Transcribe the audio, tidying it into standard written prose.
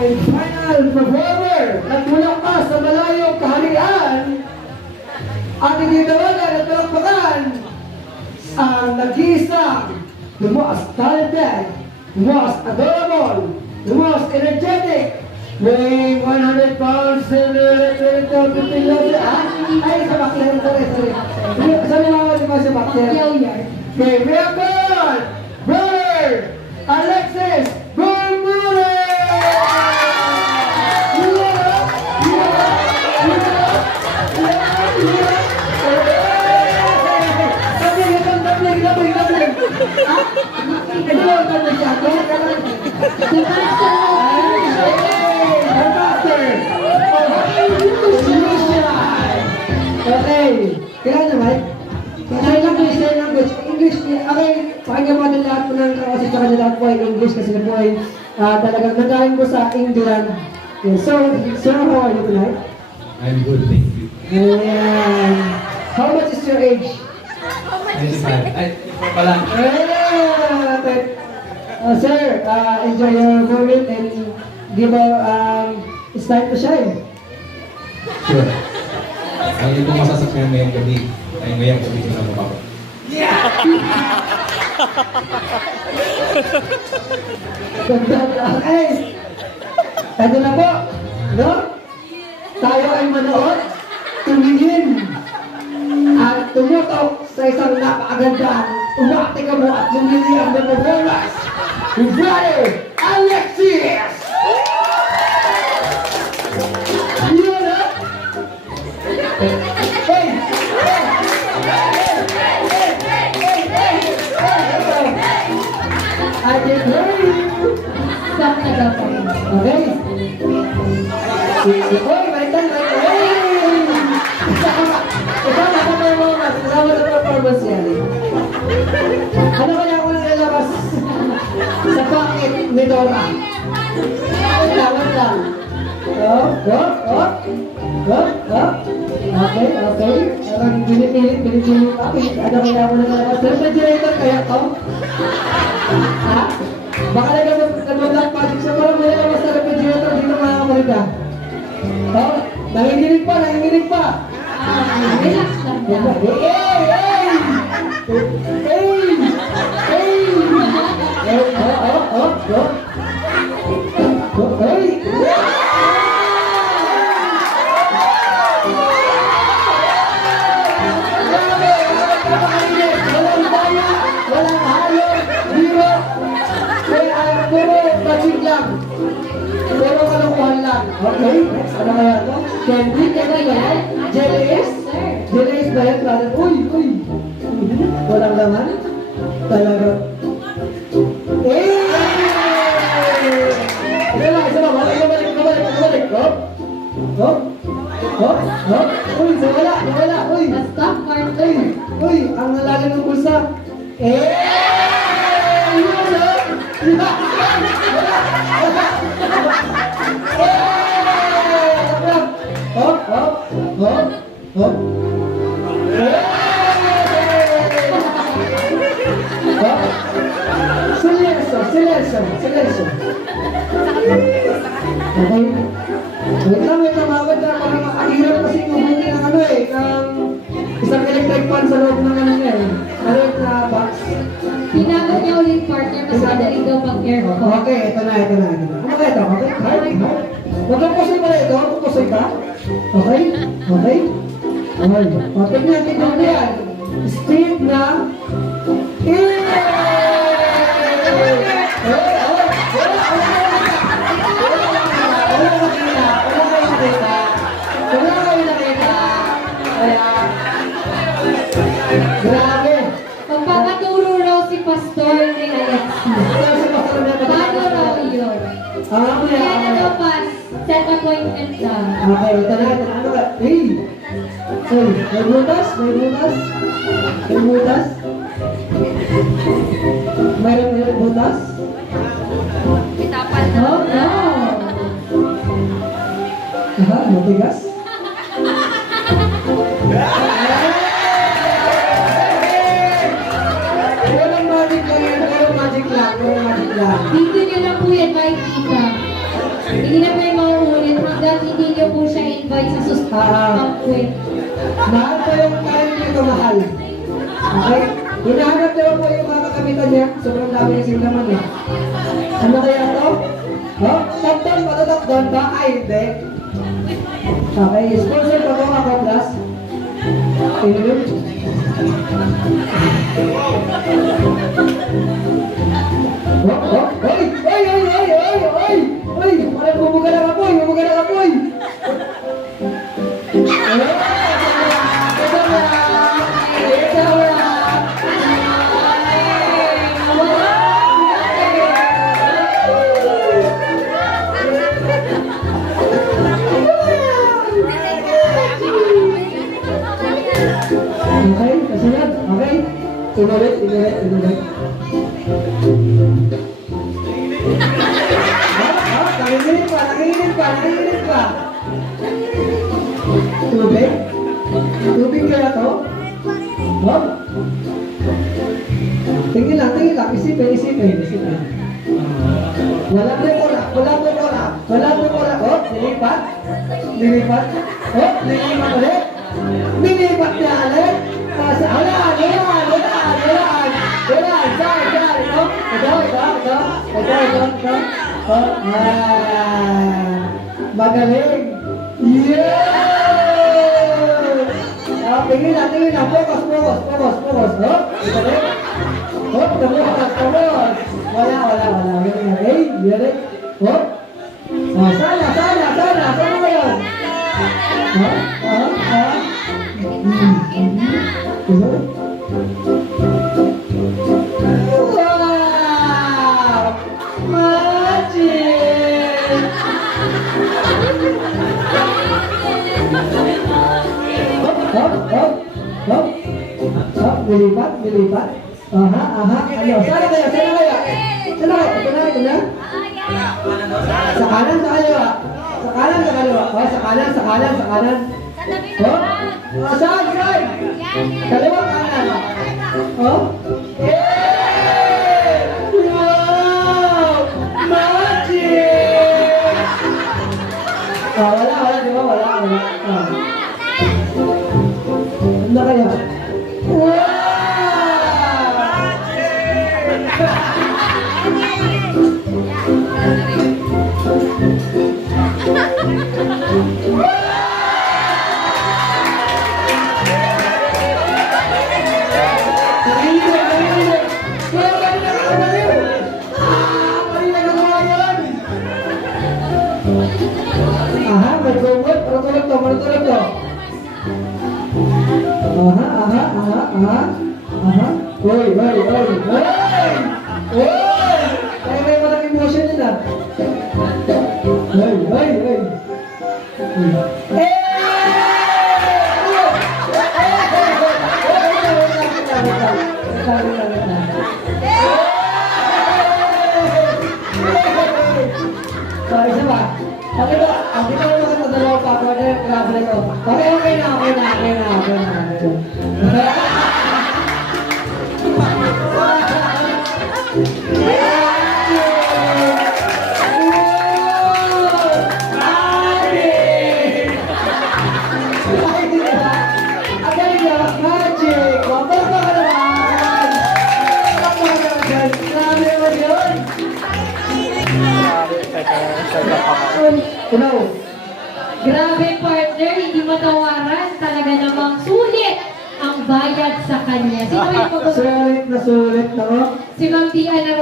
and final performer at mula pa sa malayong kaharian, ating itawagan at palakpakan ang nag-iisang, the most talented, the most adorable, the most energetic, weighing 100 pounds and 20 kilos. Ay, sa bakter, sorry. Sabi naman di ba sa bakter? Okay, welcome, brother Alexis Gurmure! Okay, kailan naman? Sign language. English, okay, pakinggan mo ng lahat po ng kasi sa kanila po ay English kasi na po ay talagang nagaling po sa England. Yeah, so, how are you tonight? I'm good, thank you. And how much is your age? 25. Ay, pala. Sir, enjoy your moment and give it's time to shine. Sure. Ang ito masasakyan ngayong gabi ay ngayong gabi na mukha ko. Okay. Ito na po. No? Tayo ay manood, tumingin, at tumutok sa isang napakagandang umarte ka mo at lumiliyang na performance with brother Alexis! Yun na! Hey! I can hear you! Stop na daw po. Okay? Oy, balitan! Hey! Ikaw na performance. Kasama na performance yan. Ano kaya ako nang lalabas sa pocket ni Dora? Wait lang. Go. Okay. Parang pinipilit. Ano kaya ako nang lalabas? Refrigerator kaya to? Ha? Baka nag-black magic sa parang may lalabas na refrigerator dito mga kamarida. Oh, nanginginig pa. Relax lang daw. Walang hayo, biro. Puro magic lang. Puro kalokohan lang. Okay, next. Ano kaya ito? Candy ba yan? Jellies? Jellies ba yan? Uy! Walang laman? Talaga. Isa ba? Balik. Uy, nawala. Uy! Stop, Martin. Uy, ang nalalim ng bulsa. Yun na! Hop. Silencio. Okay. Wait lang, magod na para makahirap kasi mabuti ng isang electric fan sa loob ng electric box. Pinabot niya ulit, partner, mas madali daw pag-aircon. Okay, ito na. Ano kaya ito? Okay, heart. Magpupusoy pala ito? Magpupusoy ka? Okay. Patig natin dito yan. Speed na. Wala kayo nakita. Grabe. Magpapaturo raw si Pastor ni Alexis. Paano raw yun? Kaya na daw pas, set appointment na. Okay, ito na. Ano ka? Hey! May butas? Mayroon butas? Itapan na. Oh, no! Matigas? Walang magic lang yan. Walang magic lang. Dito nyo lang po yan makikita. Hindi na po yung mauulit hanggang hindi niyo po siya invite sa susunod kwento. Mahal po yung time nito, mahal. Okay? Hinahanap niyo po yung mga kakamitan niya. Sobrang dami na sila naman eh. Ano kaya to? Oh, takdan, patatakdan ba? Ay, hindi. Okay, sponsor pa po ako, plus. Tingnan. Oy! Oy! Parang bumuga ng apoy! Bumuga ng apoy! Okay, kasunod. Okay. Inulit. Nanginginig pa. Tubig? Tubig kaya to? Oh? Tingin lang. Isipin. Wala po wala. Oh, nilipat. Oh, nilipat ulit. Nilipat niya ulit. Wala. Ito. Oh, magaling. Yeah! Tingin na. Focus. Oh, magaling. Oh, tapos. Wala. Galing. Oh, sana mo yun. Wow! Magic! Hop. Bilipat. Aha. Ano? Sana kaya? Ito na. Sa kanan, sa kaliwa. Oh, sa kanan. Oh, saan? Kaliwa, kanan. Oh. Wow! Magic! Oh, wala, di ba? Wala. Ano kaya? Wow! Aha, may gumot. Marutulog to. Aha. Oy. Kaya may walang emotion yun ah. Oy. Isa ba? Ang kita mo sa dalawa pa ako, grabe ko. Okay na. Grabe partner, hindi matawaran. Talaga namang sulit ang bayad sa kanya. Sino yung pag- Sulit na. Si Ma'am Tia na